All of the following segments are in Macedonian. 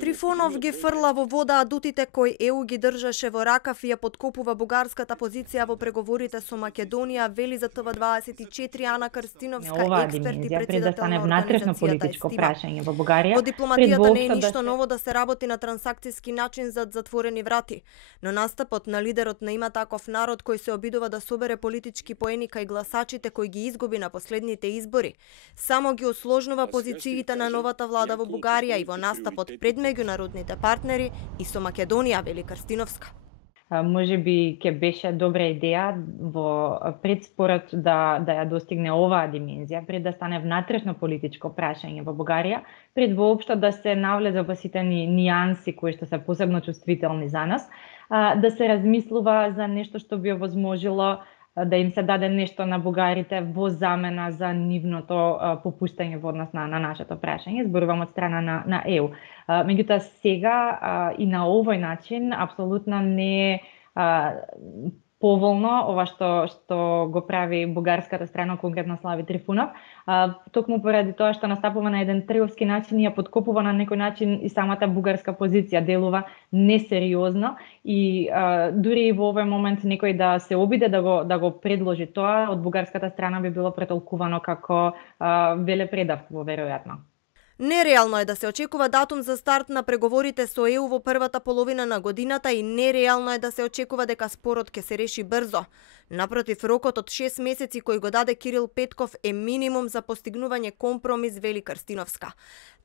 Трифонов ги фрла во вода адутите кои ЕУ ги држаше во ракав и ја подкопува бугарската позиција во преговорите со Македонија, вели за ТВ24 Ана Крстиновска, експерт и председател на организацијата прашање во Бугарија. Во дипломатијата не е ништо ново да се работи на трансакцијски начин зад затворени врати, но настапот на лидерот на Има таков народ кој се обидува да собере политички поени кај гласачите кои ги изгуби на последните избори, само ги осложнува позициите на новата влада во Бугарија и во настапот пред меѓународните партнери и со Македонија, вели Крстиновска. Може би ќе беше добра идеја во предспорот да ја достигне оваа димензија, пред да стане внатрешно политичко прашање во Бугарија, пред воопшто да се навлезе во сите нијанси кои што се посебно чувствителни за нас, да се размислува за нешто што би овозможило да им се даде нешто на бугарите во замена за нивното попуштање во однос на нашето прашање, зборувам од страна на ЕУ. Меѓутоа сега и на овој начин апсолутно не е поволно ова што го прави бугарската страна, конкретно Слави Трифунов, токму поради тоа што настапува на еден трговски начин и ја подкопува на некој начин и самата бугарска позиција, делува несериозно и дури и во овој момент некој да се обиде да го предложи тоа, од бугарската страна би било претолкувано како велепредавство веројатно. Нереално е да се очекува датум за старт на преговорите со ЕУ во првата половина на годината и нереално е да се очекува дека спорот ќе се реши брзо. Напротив, рокот од 6 месеци кој го даде Кирил Петков е минимум за постигнување компромис, вели Крстиновска.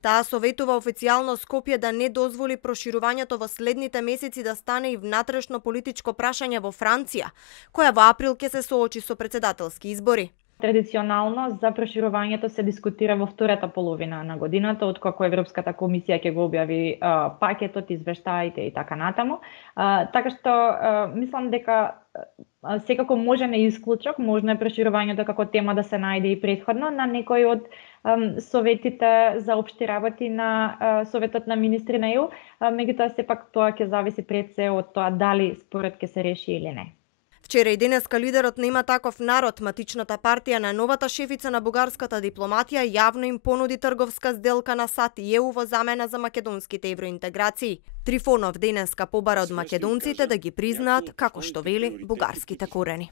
Таа советува официјално Скопје да не дозволи проширувањето во следните месеци да стане и внатрешно политичко прашање во Франција, која во април ќе се соочи со председателски избори. Традиционално за проширувањето се дискутира во втората половина на годината, откако Европската комисија ќе го објави пакетот, извештаите и така натаму. Така што мислам дека секако може не исклучок, можно е проширувањето како тема да се најде и претходно на некој од советите за општи работи на Советот на министри на ЕУ, меѓутоа сепак тоа ќе зависи пред се од тоа дали спорот ќе се реши или не. Вчера и денеска лидерот на Има таков народ, матичната партија на новата шефица на бугарската дипломатија, јавно им понуди трговска сделка на САД и ЕУ во замена за македонските евроинтеграции. Трифонов денеска побара од македонците да ги признаат, како што вели, бугарските корени.